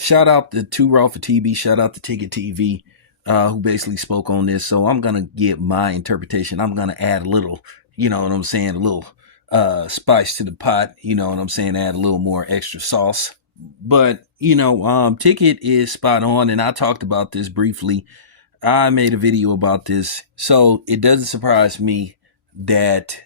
shout out to Two Raw for TV. Shout out to Ticket TV, who basically spoke on this. So I'm gonna give my interpretation. I'm gonna add a little, you know what I'm saying, a little spice to the pot. You know what I'm saying, add a little more extra sauce. But Ticket is spot on, and I talked about this briefly. I made a video about this, so it doesn't surprise me that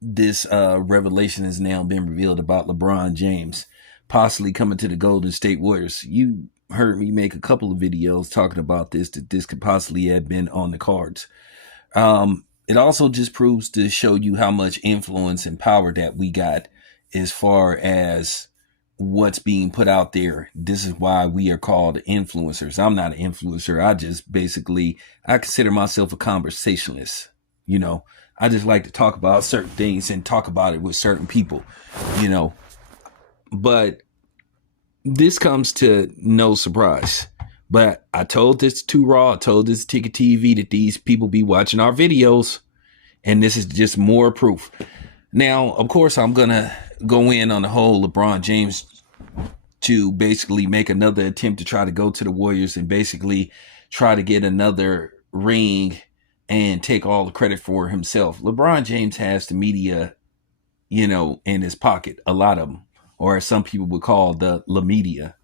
this revelation has now been revealed about LeBron James possibly coming to the Golden State Warriors. You heard me make a couple of videos talking about this, that this could possibly have been on the cards. It also just proves to show you how much influence and power that we got as far as what's being put out there. This is why we are called influencers. I'm not an influencer. I consider myself a conversationalist. I just like to talk about certain things and talk about it with certain people, but this comes to no surprise. But I told this to Raw, I told this to Ticket TV that these people be watching our videos, and this is just more proof. Now, of course, I'm going to go in on the whole LeBron James to basically make another attempt to try to go to the Warriors and basically try to get another ring and take all the credit for himself. LeBron James has the media, in his pocket, a lot of them, or as some people would call the La Media.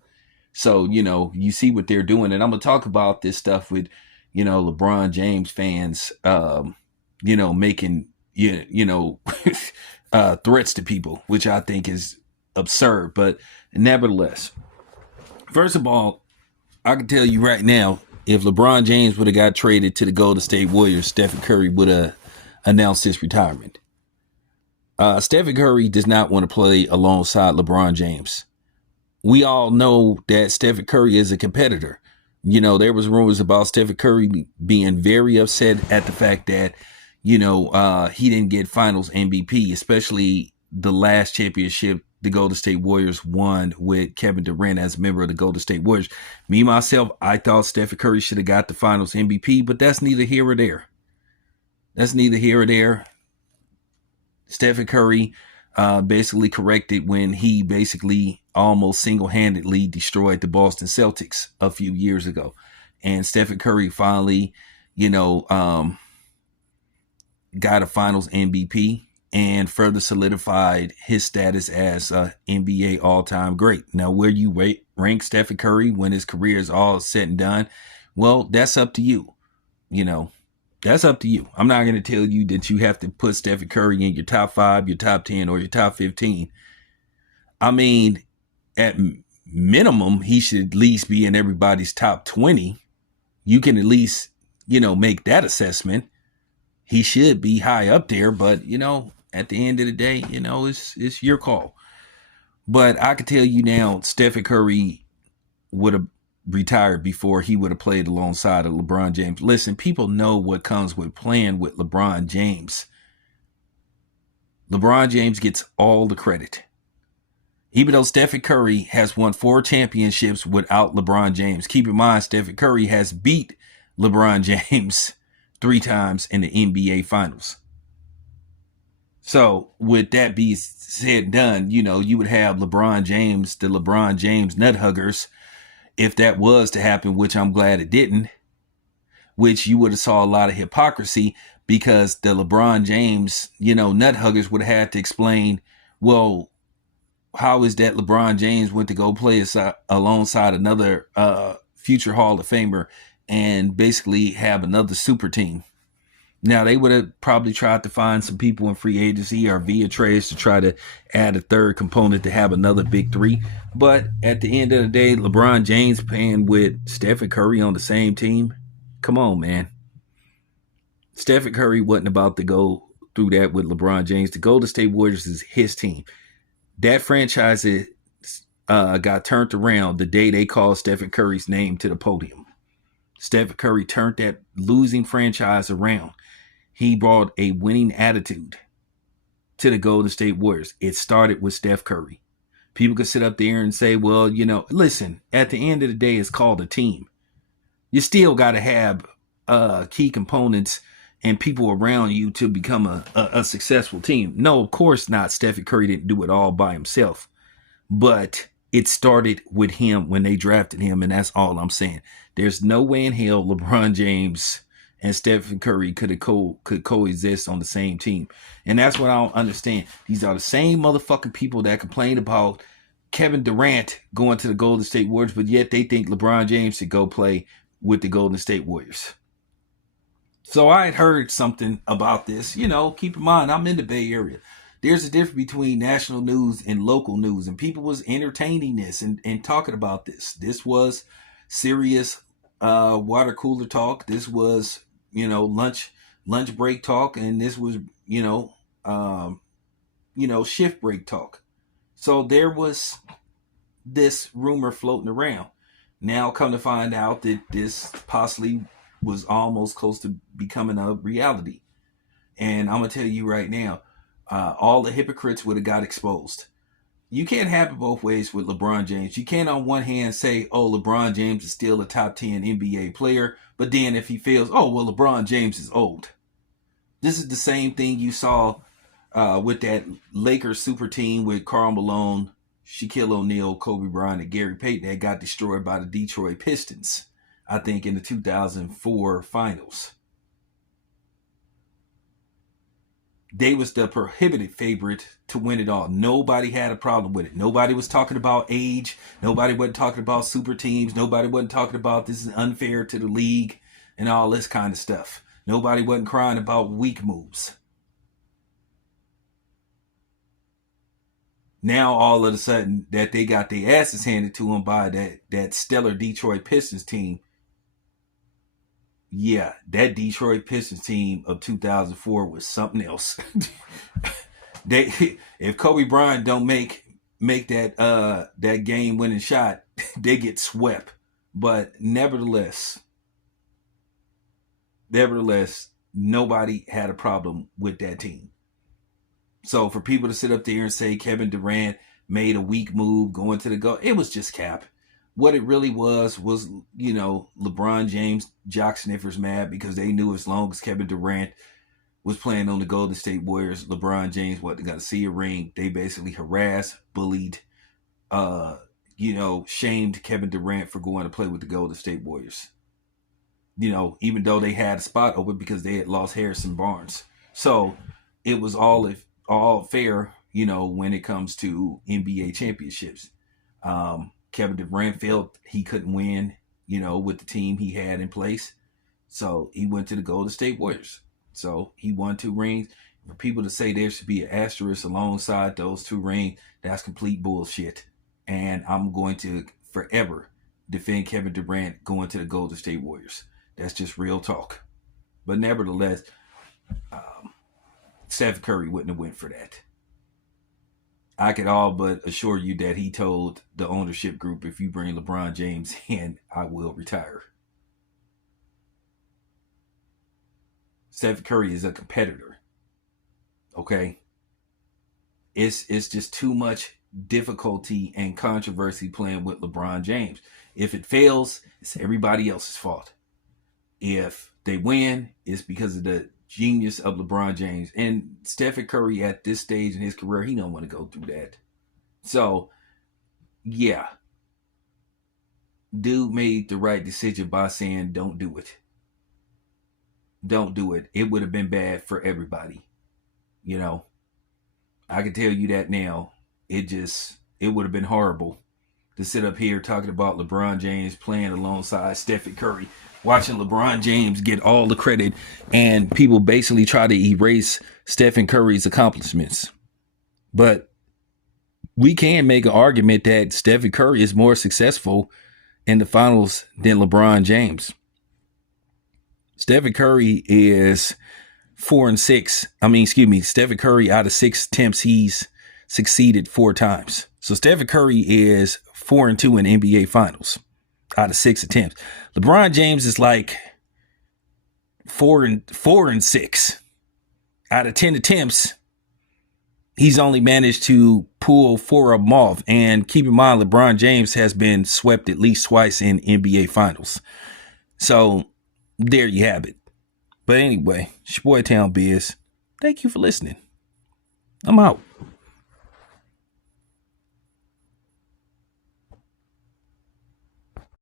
So, you see what they're doing. And I'm going to talk about this stuff with, LeBron James fans, making, threats to people, which I think is absurd. But nevertheless, first of all, I can tell you right now, if LeBron James would have got traded to the Golden State Warriors, Steph Curry would have announced his retirement. Steph Curry does not want to play alongside LeBron James. We all know that Steph Curry is a competitor. There was rumors about Steph Curry being very upset at the fact that, he didn't get Finals MVP, especially the last championship the Golden State Warriors won with Kevin Durant as a member of the Golden State Warriors. Me, myself, I thought Steph Curry should have got the Finals MVP, but that's neither here or there. Steph Curry basically corrected when he basically almost single-handedly destroyed the Boston Celtics a few years ago. And Steph Curry finally, got a Finals MVP and further solidified his status as an NBA all-time great. Now, where you rank Steph Curry when his career is all said and done, well, that's up to you. That's up to you. I'm not going to tell you that you have to put Steph Curry in your top 5, your top 10, or your top 15. I mean, at minimum, he should at least be in everybody's top 20. You can at least, make that assessment. He should be high up there, but, at the end of the day, it's your call. But I can tell you now, Steph Curry would have retired before he would have played alongside of LeBron James. Listen, people know what comes with playing with LeBron James. LeBron James gets all the credit. Even though Steph Curry has won 4 championships without LeBron James. Keep in mind, Steph Curry has beat LeBron James 3 times in the NBA Finals. So with that being said and done, you would have LeBron James, the LeBron James nut huggers, if that was to happen, which I'm glad it didn't, which you would have saw a lot of hypocrisy because the LeBron James, nut huggers would have had to explain, well, how is that LeBron James went to go play alongside another future Hall of Famer and basically have another super team? Now, they would have probably tried to find some people in free agency or via trades to try to add a third component to have another big 3. But at the end of the day, LeBron James playing with Steph Curry on the same team. Come on, man. Steph Curry wasn't about to go through that with LeBron James. The Golden State Warriors is his team. That franchise got turned around the day they called Steph Curry's name to the podium. Steph Curry turned that losing franchise around. He brought a winning attitude to the Golden State Warriors. It started with Steph Curry. People could sit up there and say, well, listen, at the end of the day, it's called a team. You still got to have key components and people around you to become a successful team. No, of course not. Steph Curry didn't do it all by himself. But It started with him when they drafted him, and that's all I'm saying. There's no way in hell LeBron James and Stephen Curry could coexist on the same team. And that's what I don't understand. These are the same motherfucking people that complain about Kevin Durant going to the Golden State Warriors, but yet they think LeBron James should go play with the Golden State Warriors. So I had heard something about this. Keep in mind, I'm in the Bay Area. There's a difference between national news and local news, and people was entertaining this and talking about this. This was serious water cooler talk. This was, lunch break talk, and this was, shift break talk. So there was this rumor floating around. Now come to find out that this possibly was almost close to becoming a reality. And I'm going to tell you right now, all the hypocrites would have got exposed. You can't have it both ways with LeBron James. You can't on one hand say, oh, LeBron James is still a top 10 NBA player, but then if he fails, oh, well, LeBron James is old. This is the same thing you saw with that Lakers super team with Karl Malone, Shaquille O'Neal, Kobe Bryant, and Gary Payton that got destroyed by the Detroit Pistons, I think, in the 2004 finals. They was the prohibited favorite to win it all. Nobody had a problem with it. Nobody was talking about age. Nobody wasn't talking about super teams. Nobody wasn't talking about this is unfair to the league and all this kind of stuff. Nobody wasn't crying about weak moves. Now all of a sudden that they got their asses handed to them by that stellar Detroit Pistons team. Yeah, that Detroit Pistons team of 2004 was something else. If Kobe Bryant don't make that game winning shot, they get swept. But nevertheless, nobody had a problem with that team. So for people to sit up there and say Kevin Durant made a weak move going to the goal, it was just cap. What it really was, LeBron James jock sniffers mad because they knew as long as Kevin Durant was playing on the Golden State Warriors, LeBron James wasn't going to see a ring. They basically harassed, bullied, shamed Kevin Durant for going to play with the Golden State Warriors. Even though they had a spot open because they had lost Harrison Barnes. So it was all fair, when it comes to NBA championships. Kevin Durant felt he couldn't win, with the team he had in place. So he went to the Golden State Warriors. So he won 2 rings. For people to say there should be an asterisk alongside those 2 rings, that's complete bullshit. And I'm going to forever defend Kevin Durant going to the Golden State Warriors. That's just real talk. But nevertheless, Steph Curry wouldn't have went for that. I could all but assure you that he told the ownership group, if you bring LeBron James in, I will retire. Steph Curry is a competitor. Okay? It's just too much difficulty and controversy playing with LeBron James. If it fails, it's everybody else's fault. If they win, it's because of the genius of LeBron James. And Stephen Curry at this stage in his career, he don't want to go through that. So, yeah. Dude made the right decision by saying don't do it. Don't do it. It would have been bad for everybody. I can tell you that now. It would have been horrible to sit up here talking about LeBron James playing alongside Stephen Curry, watching LeBron James get all the credit, and people basically try to erase Stephen Curry's accomplishments. But we can make an argument that Stephen Curry is more successful in the finals than LeBron James. Stephen Curry is 4-6. Stephen Curry, out of 6 attempts, he's succeeded 4 times. So Stephen Curry is 4-2 in NBA finals out of 6 attempts. LeBron James is like 4-6 out of 10 attempts. He's only managed to pull 4 of them off. And keep in mind, LeBron James has been swept at least twice in NBA finals. So there you have it. But anyway, it's your boy Town Biz. Thank you for listening. I'm out.